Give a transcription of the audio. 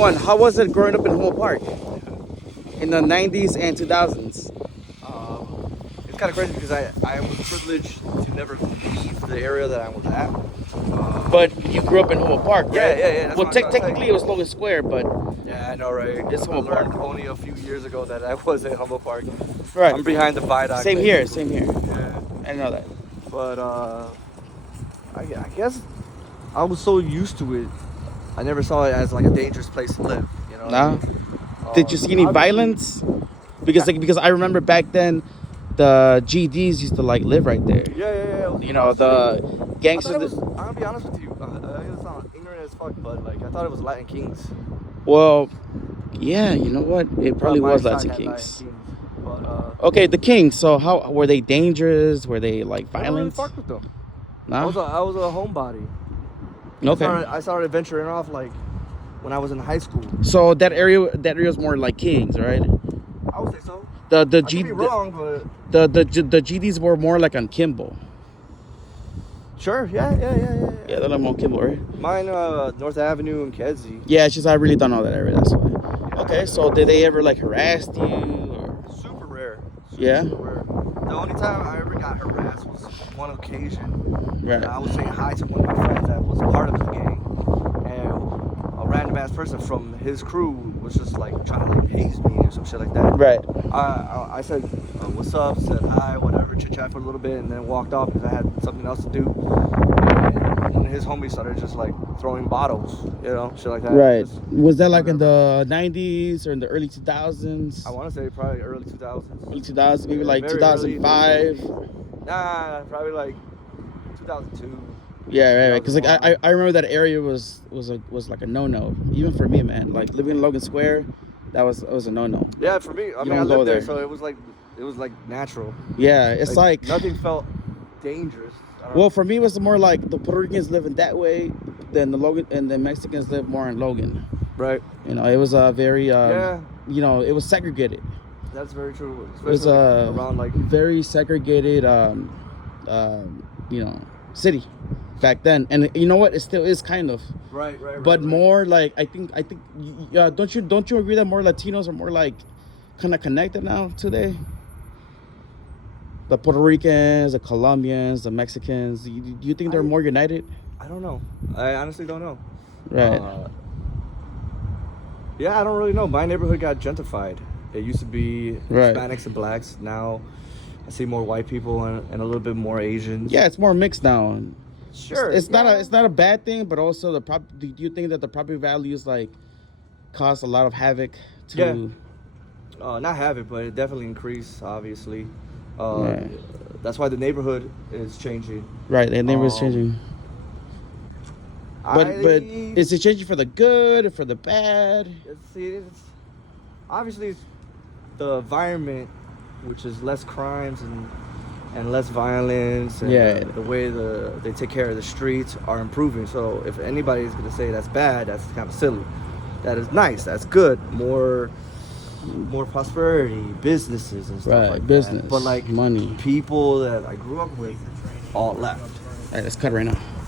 21. How was it growing up in Humboldt Park in the 90s and 2000s? It's kind of crazy because I was privileged to never leave the area that I was at. But you grew up in Humboldt Park, right? Yeah. That's Well, what I'm trying to technically it was Logan Square, but yeah, I know, right? It's I Humboldt learned Park. only a few years ago that I was in Humboldt Park. right. I'm behind the viaduct. Same here. Same here. Yeah. I know that. But I guess I was so used to it. I never saw it as like a dangerous place to live. You know? Nah. Did you see any obviously- violence? Because I remember back then, the GDs used to like live right there. Yeah. You know, the gangsters. I'm gonna be honest with you. I sound ignorant as fuck, but like I thought it was Latin Kings. Well, yeah. You know what? It probably My was side Latin had Kings. But Okay, the Kings. So how were they dangerous? Were they like I don't really violent? fuck with them. Nah. I was a homebody. Okay. I started venturing off like when I was in high school. So that area was more like Kings, right? I would say so. The I G could be wrong, but the GDs were more like on Kimball. sure. Yeah. Yeah, they're like on Kimball, right? Mine, North Avenue and Kedzie. Yeah, it's just I really don't know that area. That's why. Okay, so did they ever like harass you? Or? Super rare. Yeah? Super rare. The only time I ever got harassed was one occasion. Right. I was saying hi to one of my friends that was part of the gang, and a random ass person from his crew was just like trying to like haze me or some shit like that. Right. I said, what's up, said hi, whatever, chit chat for a little bit, and then walked off because I had something else to do. And one of his homies started just like throwing bottles, you know, shit like that. Right. Just- Was that like in the 90s or in the early 2000s? I want to say probably early 2000s. Early 2000s, maybe like Very 2005. Nah, probably like 2002. Yeah, right. Because like I remember that area was like a no-no, even for me, man. Like living in Logan Square, that was a no-no. Yeah, for me, I mean, I don't go lived there, there. so it was like natural. Yeah, it's like nothing felt dangerous. I don't well, for me, it was more like the Puerto Ricans living that way, than the Logan and the Mexicans live more in Logan. know. Right. You know, it was a very Yeah. you know, it was segregated. That's very true. It was Especially around like very segregated you know, city back then, and you know what, it still is kind of, right. but more like I think don't you agree that more Latinos are more like kind of connected now today? The Puerto Ricans, the Colombians, the Mexicans, do you think they're more united? I don't know. I honestly don't know. Right. Yeah, I don't really know. My neighborhood got gentrified. It used to be Right. Hispanics and blacks. Now I see more white people and a little bit more Asians. Yeah, it's more mixed now. Sure. It's not a bad thing, but also do you think that the property values like cause a lot of havoc to? Yeah. Not have it, but it definitely increased. Obviously. Right. That's why the neighborhood is changing. Right, the neighborhood's changing. But is it changing for the good or for the bad? It's obviously the environment, which is less crimes and less violence, and Yeah. the way they take care of the streets are improving. So if anybody is gonna say that's bad, that's kind of silly. That is nice. That's good. More prosperity, businesses and stuff Right, like business, that. But like money. people that I grew up with, all left. All right, let's cut right now.